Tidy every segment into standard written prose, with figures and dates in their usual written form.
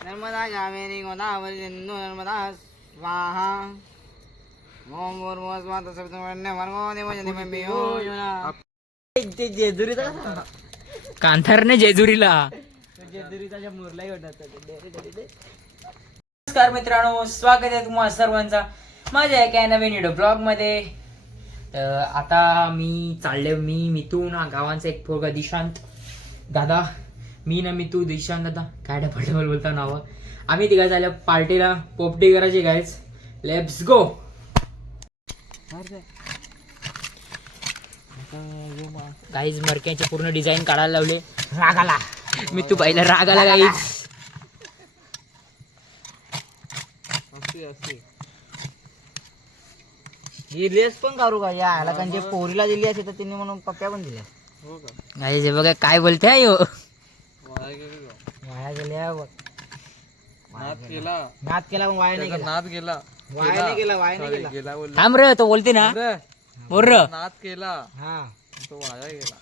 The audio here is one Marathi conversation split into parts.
नर्मदा कावेरी गोदावरी सिंधू नर्मदा स्वाहा ओम भूर्भुवस्सुः सवितुर्वरेण्यं भर्गो देवस्य धीमहि ते जेजुरीचा कांथारने जेजुरीला जेजुरीचा मुरलाही वाटत. नमस्कार मित्रांनो, स्वागत आहे तुम्हा सर्वांचा माझ्या एका नवीन व्हिडिओ ब्लॉग मध्ये. तर आता मी चालले, मिथून हा गावांचा एक पोरगा दिशांत दादा, मी ना मितू दिशांत दादा काय डबल बोलता नाव. आम्ही तिघा झाल्या पार्टीला पोपटी करायची गाईज. Let's go. गाईज मरक्याचे पूर्ण डिझाईन काढायला लावले. रागाला मी तू पाहिलं, रागाला गाईज. ही लेस पण काढू का या हलकांची पोरीला दिली असे तर तिने म्हणून पप्प्या पण दिल्या. गाईज हे बघा काय बोलते यो. वाया गेल्या बघ. नाद केला पण वाया नाही गेला. नाद गेला, वाया नाही गेला, वाया नाही गेला. गेला बोल. थांब रे, तो बोलते ना बोल र. नाद केला हा तो वाया गेला.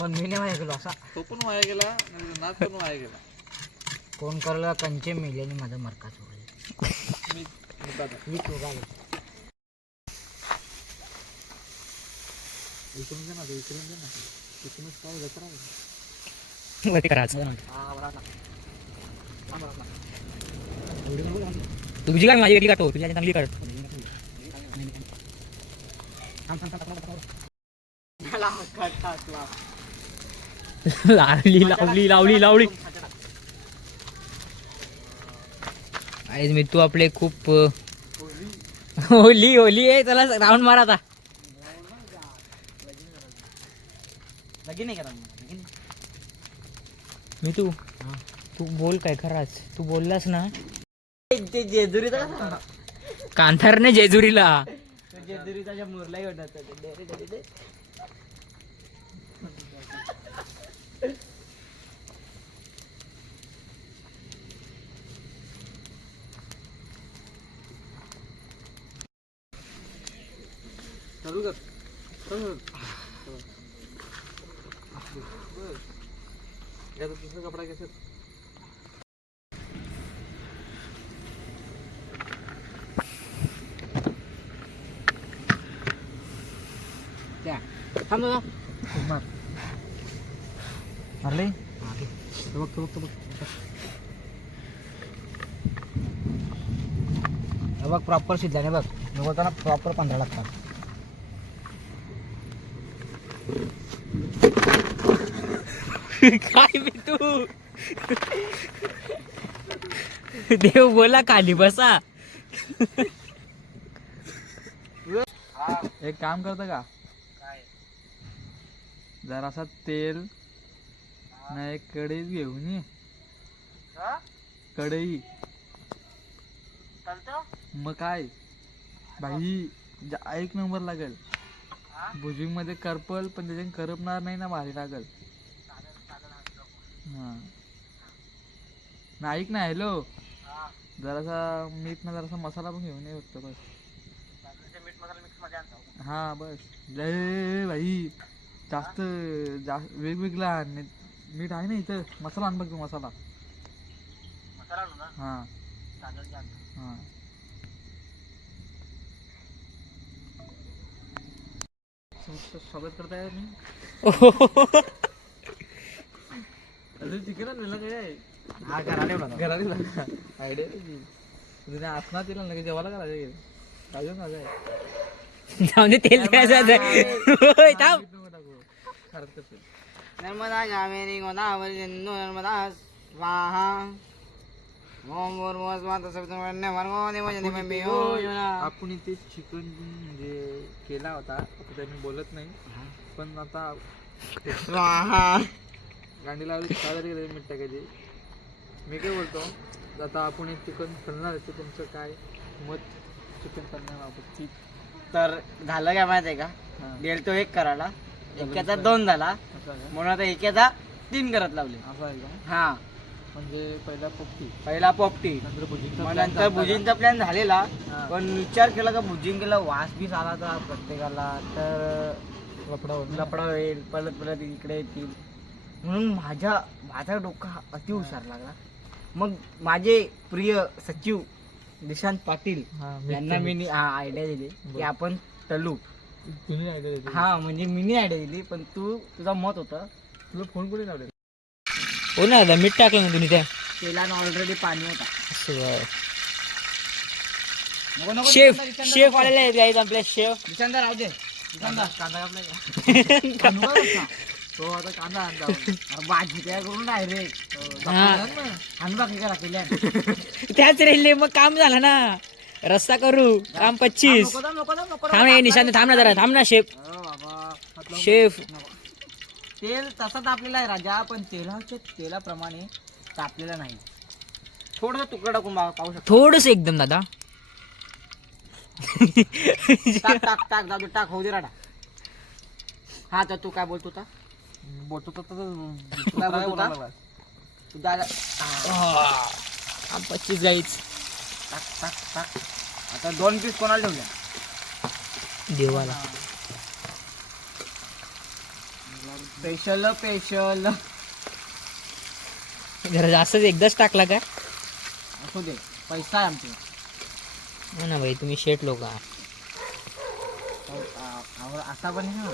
पण मी नाही वाया गेलो असा. तो पण वाया गेला आणि नाद पण वाया गेला. कोण करला कंचे मिळाले माझा मरका सोडले. मी मी चुकालो. इकडून दे ना, इकडून दे ना. इकडूनच काय जत्रा आहे. तुझी काय माझी वेगळी काढतो, तुझी चांगली काढ. लावली लावली लावली लावली. आज मी तू आपले खूप होली होली आहे. चला राऊंड मारा आता. लगीन नाही करा मी तू बोल काय खराच. तू बोललास ना ते जेजुरीचा कांथारने जेजुरीला. जेजुरीचा मुरलाही वाटत. चालू कर. दुसरा कपडा घ्यायचा. थांब दादा. मारले बघ प्रॉपर शिजल्याने बघ. मी बोलताना प्रॉपर 15 लागतात. काय मी तू देव बोला खाली बसा. एक काम करतं का, जरासा तेल ना एक कढई घेऊन ये. कढई मग काय भाई, एक नंबर लागेल. भुजिंग मध्ये करपल पण त्याच्याने करपणार नाही ना, भारी लागल. हा ना, ऐक ना. हॅलो, जरासा मीठ ना जरासा मसाला पण घेऊन ये फक्त बस. हा बस. लय भाई जास्त वेगवेगळा आण. मीठ आहे ना इथं. मसाला आण बघ तू. मसाला हा हा. स्वागत करताय मी. अजून चिकन आणलं काय. हा घराने घराने आयडिया तुझ्या आसनात येईल ना, जेवायला करायचं अजून माझं आहे. जाऊन दे, तेल द्यायचं. थांब. नर्मदा कावेरी गोदावरी सिंधू नर्मदा स्वाहा ओम भूर्भुवस्सुः सवितुर्वरेण्यं भर्गो देवस्य धीमहि. आपण इथे चिकन म्हणजे केला होता, आता त्यांनी बोलत नाही. पण आता स्वाहा गांडी लावली मीठ टाकायची. मी काय बोलतो, आता आपण एक चिकन करणार आहे. तुमचं काय मत चिकन करण्याबाबत? तर झालं काय माहिती आहे का, गेलतो एक करायला, एकाचा 2 झाला म्हणून आता एकाचा 3 करत लावले. असं आहे का? हा म्हणजे पहिला पोपटी नंतर भुजिंगचा प्लॅन झालेला. पण विचार केला का भुजिंगला वास बीस आला तर प्रत्येकाला तर लपडा होईल, परत इकडे येतील म्हणून माझा डोका अति हुशार लागला. मग माझे प्रिय सचिव निशांत पाटील हा यांना मी आयडिया दिली की आपण तलू. तुम्ही आयडिया देते. हा म्हणजे मी आयडिया दिली पण तुझा मत होतं. तुला फोन कोणी लावले? हो ना दादा, मीठ टाकलं ना तुम्ही त्या तेलानं ऑलरेडी पाणी होता. नको, नको, शेफ निशांत, शेफ नको. आलेले आहेत गाईज आपले शेफ. निशांत राहू दे. कांदा कापला का? तो आता कांदा आणला. अरे भाजी काय करून डायरेक्ट हा. आणि बाकी करा केल्या. त्याच रेल्वे मग काम झालं ना. रस्ता करू काम 25. थांब ना निशांत, थांब ना जरा, थांब ना शेफ. बाबा शेफ तेल तसा तापलेला आहे राजा, पण तेलाप्रमाणे तापलेला नाही. थोडस तुकडा टाकून पाहू शकतो. थोडस एकदम दादा. टाक टाक टाक दादू टाक, होऊ दे राडा. हा तर तू काय बोलतो होता? बोलतो तर काय बोलतो होता? तू दादा 25 गाईच टाक टाक टाक. आता 2 पीस कोणाला ठेवल्या? देवाला. स्पेशल स्पेशल जरा जास्तच एकदाच टाकला का? असू दे, पैसा आहे आमचे. हो ना भाई, तुम्ही शेट लोक. असा पण आहे ना,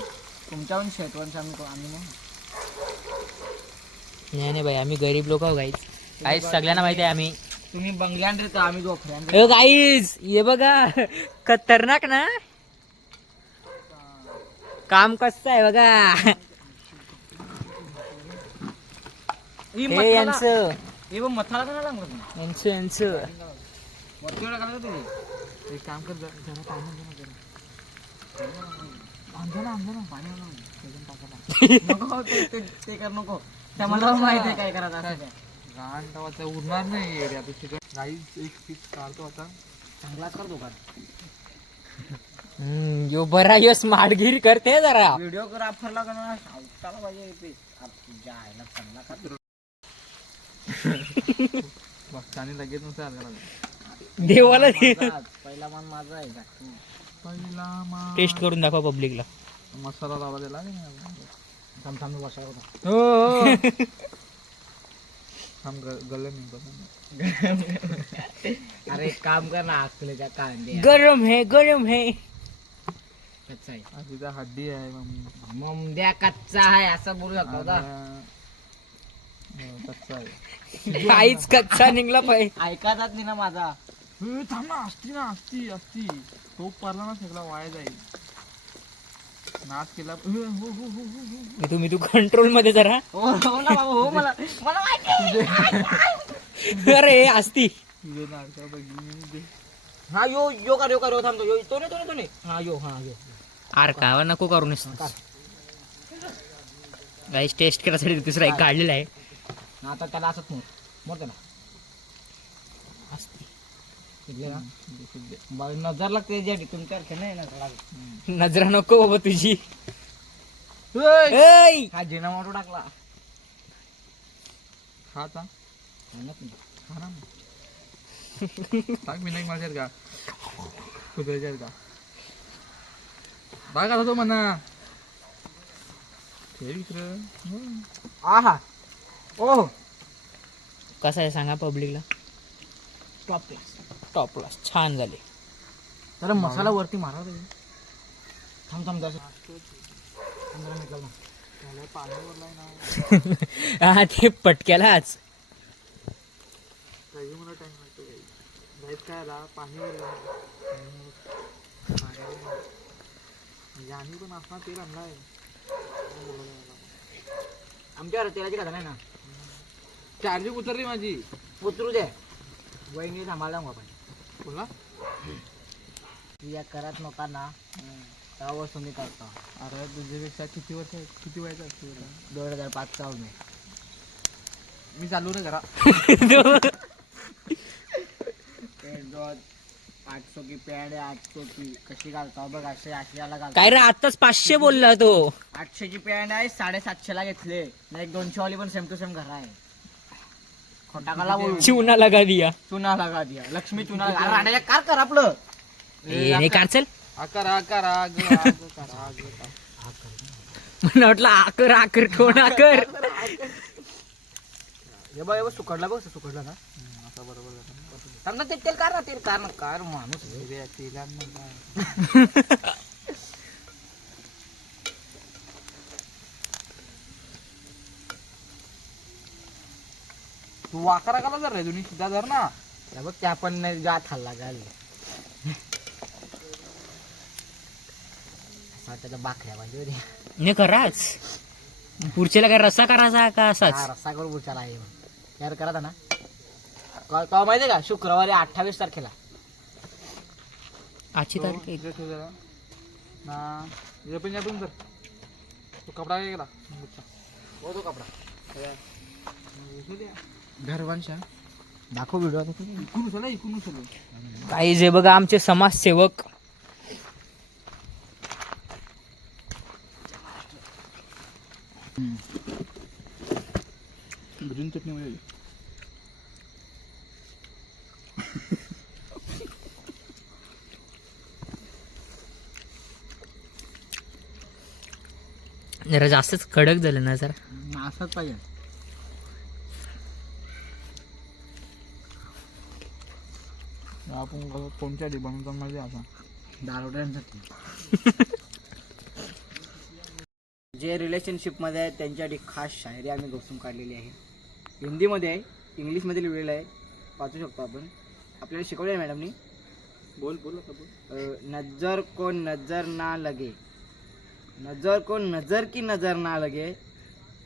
तुमच्याहून शेतवंश आम्ही नाही. नाही भाई, आम्ही गरीब लोक गाईज. गाईज सगळ्यांना माहिती आहे आम्ही. तुम्ही बंगल्यान रे तर आम्ही दोखऱ्यान. गाईज ये बघा, खतरनाक ना काम कसं आहे बघा. हे यांचं हे बघ मसाला का नाही लागला? यांचं यांचं वरती एवढा घालायचा तुम्ही. एक काम कर, जरा पाणी दे ना जरा. आणतो ना पाणी आणतो ना. त्याच्यात टाकायला. नको ते कर नको. त्या मला माहिती आहे काय करायचं असं काय. घाण तवाचा उरणार नाही एरिया. आता चिकन राईस एक पीस काढतो आता. चांगलाच करतो का? यो बरा यो स्मार्टगिरी करते जरा. व्हिडिओग्राफरला का ना सावताला पाहिजे ते. तुझ्या आईला चांगला कर. बस आणि लगेच नुसतं आलं. देवाला पहिला मान माझा आहे का? पहिला टेस्ट करून दाखवा पब्लिकला. मसाला लावा दिला थांब थांब बसायला होता. हो थांब गल्ले मी बस. अरे एक काम कर ना, अकलेच्या कांदे गरम है गरम है. कच्चा आहे. तिचा हड्डी आहे मम्मी. मग द्या कच्चा आहे असं बोलू शकतो का? कच्चा आहे. काहीच कच्चा निघला पाहिजे. ऐकातात नाही ना माझा. थांब ना, असती तो पारला ना सगळा वाया जाईल. नाच केला. तुम्ही तू कंट्रोल मध्ये जरा. हो हो ना बाबा, हो मला माहिती आहे. अरे असती तुझे नाच बघ. हा यो कर थांबतो. यो तो नाही. हा यो. आर का नको करू नसतो. गाईस टेस्ट करायसाठी दुसरा एक काढलेला आहे. आता त्याला असंच मोर त्याला नजर लागते ज्या तुमच्यासारखे नाही ना. नजरा नको बाबा तुझी. हा जिना मोठो टाकला. खाता म्हणत नाही. खा ना. टाक मी नाही माझ्यात का कुत्र्याच्यात का बाग आता तो म्हणा. ठेव इकडं. आहा ओ कसं आहे सांगा पब्लिकला. Top class. टॉप क्लास छान झाले. तर मसाला वरती मारा. थांब हा ते पटक्यालाच. मला टाइम लागतो जायच काय आला पाणीवर आम्ही पण असणार तेल आणलाय. आमच्यावर तेलाची कथा नाही ना. चार्जिंग उतरली माझी. उतरू दे. वहिनी थांबायला मग आपण बोला तुझ्या करत नका ना तेव्हा तुम्ही करता. अरे तुझ्यापेक्षा किती वर्ष किती वयाचं असते 2005 चा मी चालू ना घरा. 800 की पॅड 800 की कशी घालता बघ. 800 घालता. काय रे आताच 500 बोलला तो. 800 ची पॅन्ट आहे 750 ला घेतले. एक 200 वाली पण सेम टू सेम घर आहे. खोटाकाला बोलू. चुना लगा दिया. चुना लगा दिया. लक्ष्मी चुना लगा. राण्याच्या कार कर आपलं. नाही कारचल. आकार मला वाटलं आकर कोण आकर. हे बघ सुकडला बघ सुकडला ना असा बरोबर झाला. थांब ना, ते तेल कार ना, तेल कार ना, कार माणूस आहे. रे, तेलात मग काय. तू वाकरा काला जर रे तुम्ही सीधा धर ना. हे बघ त्या पण गात हल्ला घाल त्याच्या बाकऱ्या पाहिजे होत्या. नाही खराच पुढच्याला काय रस्सा करायचा का असाच? हा, रस्सा करून पुढच्याला आहे यार करा ना. का माहितीये का, शुक्रवारी 28 तारखेला आजची तारीख एक. इकडे ठेव जरा. ना इकडे पण यातून तर तो कपडा काय गेला हो तो कपडा घरवांशा दाखव व्हिडिओ. इकून उचलला इकून उचललो. काही जे बघा आमचे समाजसेवक ग्रीन चटणी मध्ये जरा जास्तच कडक झालं ना जरा. असंच पाहिजे. आपण कोणत्या बनवतो म्हणजे आता दारोड्यांसाठी जे रिलेशनशिप मध्ये आहेत त्यांच्यासाठी खास शायरी आम्ही घोषून काढलेली आहे. हिंदीमध्ये आहे, इंग्लिशमध्ये लिहिलेलं आहे, वाचू शकतो आपण. आपल्याला शिकवले आहे मॅडमनी. बोल बोल आता बोल. नजर को नजर ना लगे, नजर को नजर की नजर ना लगे,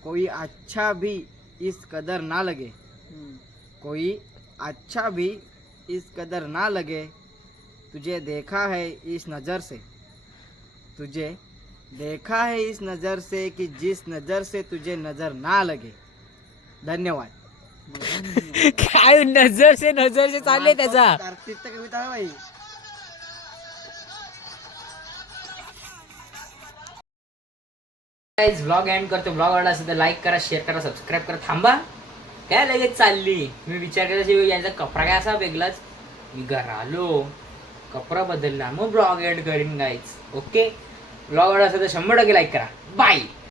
कोई अच्छा भी इस कदर ना लगे, कोई अच्छा भी इस कदर ना लगे, तुझे देखा है इस नज़र से, तुझे देखा है इस नज़र से कि जिस नज़र से तुझे नज़र ना लगे. धन्यवाद. काय नजर से चालले त्याचा. कार्तिक कविता आहे बाई. ब्लॉग एंड करतो. ब्लॉग आवडला असेल तर लाईक करा, शेअर करा, सबस्क्राईब करा. थांबा काय लगेच चालली. मी विचार केला यांचा कपडा काय असा वेगळाच. मी घर आलो, कपडा बदलला, मग ब्लॉग एंड करीन गाईज. ओके, ब्लॉग आवडला असेल तर 100% लाईक करा. बाय.